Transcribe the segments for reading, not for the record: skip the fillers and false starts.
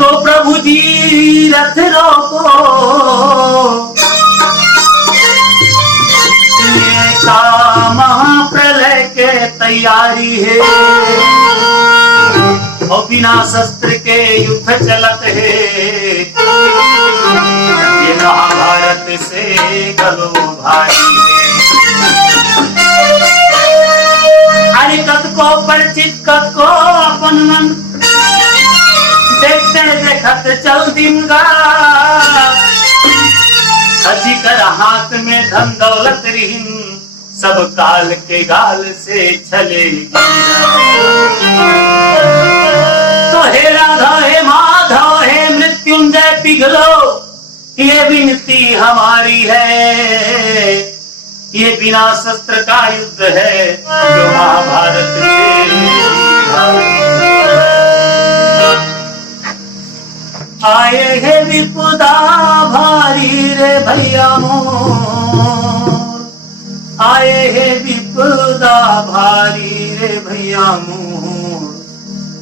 तो प्रभु जी रथ रोको, ये का महाप्रलय के तैयारी है, और बिना शस्त्र के युद्ध चलत है, ये महाभारत से गलो भाई है। हरि कत को परिचित कत को अपन मन, देखते देखत चल दिनगा, अजिकर हाथ में धन दौलत रिहिन, सब काल के गाल से छले। तो हे राधा हे माधव हे मृत्युंजय पिघलो, ये विनती हमारी है, ये बिना शस्त्र का युद्ध है जो महाभारत से। आए है विपदा भारी रे भैया मोर, आए है विपदा भारी रे भैया मोर,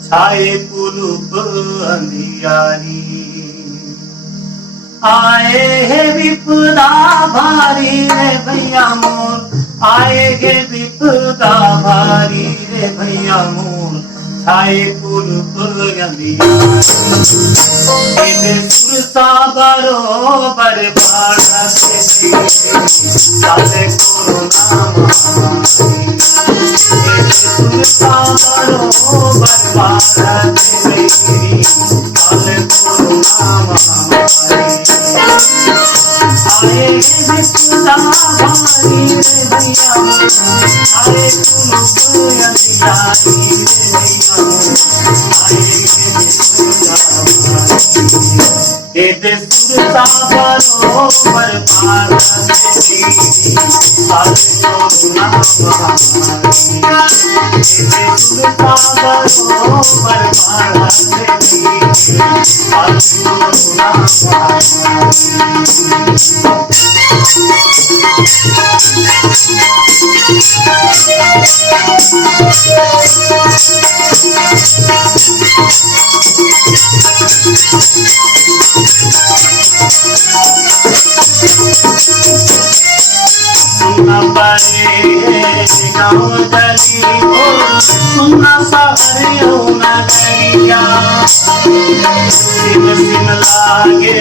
छाए कुलूप अंधियारी। आए है विपदा भारी रे भैया मोर, आए है विपदा भारी रे भैया मोर, छाए कुलूप अंधियारी। सुरता बरोबर भारत चाले कोरोना महामारी, सुरता बरोबर भारत चाले कोरोना महामारी। आए विपदा भारी रे भैया, आए कुलूप अंधियारी रे भैया, आए सुरता बरोबर भारत चाले कोरोना महामारी, सुरता बरोबर भारत चाले कोरोना सुना बड़े गाँव गली हो, सुना सावरियों नगरिया, सिम सिम लागे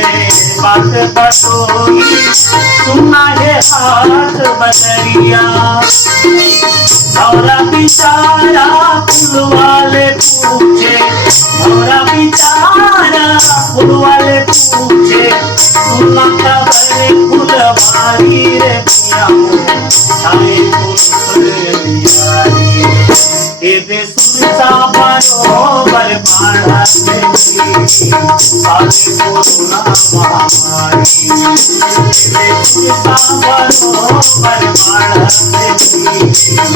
बात बटोई, सुना है हाथ बदरिया। भौरा बिचारा फूल वाले पूछे, भौरा बिचारा फूल वाले पूछे, सुना का बड़े फुलवारी रे भैया छाए फूल अंधियारी। ये सुरता बरोबर भारत चाले कोरोना महामारी, सुरता बरोबर भारत चाले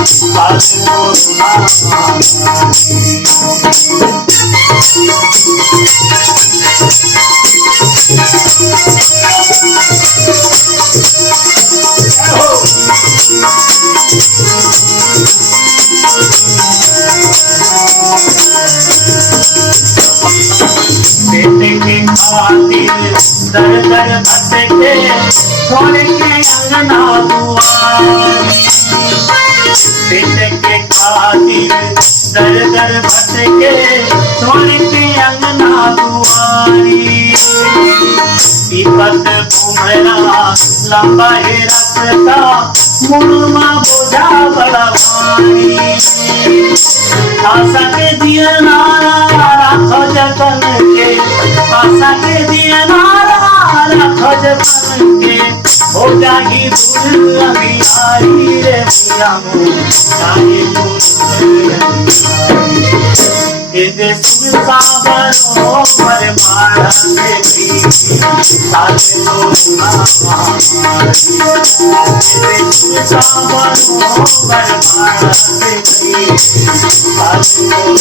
कोरोना महामारी। बेटे के खातिर दर दर भटके, छोड़ के अंगना दुआरी। बेटे के खातिर दर दर भटके, छोड़ के अंगना दुआरी। विपत घुमरा लंबा है रास्ता, मुड़मा बोझा बड़ा भारी। आशा के दिया नारा राखो जतन के, आशा के दिया नारा राखो जतन के, हो जाही दूर अंधियारी रे भैया मोर, छाए कोरोना अंधियारी। ये सुरता बरोबर भारत चाले कोरोना महामारी, ये सुरता बरोबर भारत चाले कोरोना महामारी।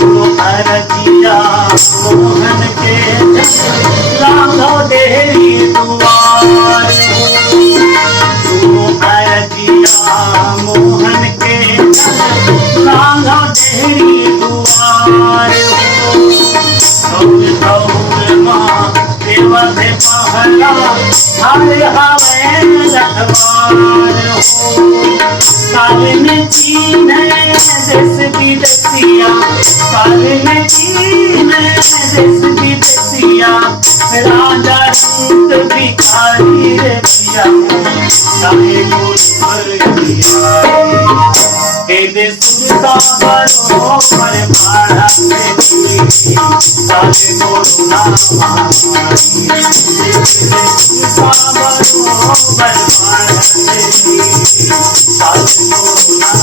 सुनो अरजिया मोहन के लांघो देरी दुआर सुनो अरजिया मोहन के लांघो देरी दुआर देवा से पहला हरे हवे लखवार काल में चीन देश विदेशिया काल में चीन देश विदेशिया राजा रूप भिखारी रे पिया काहे गुरु पर दे सुनता बरो पर मारा से काहे गुरु नाम सुनता बरो पर मारा से काहे गुरु नाम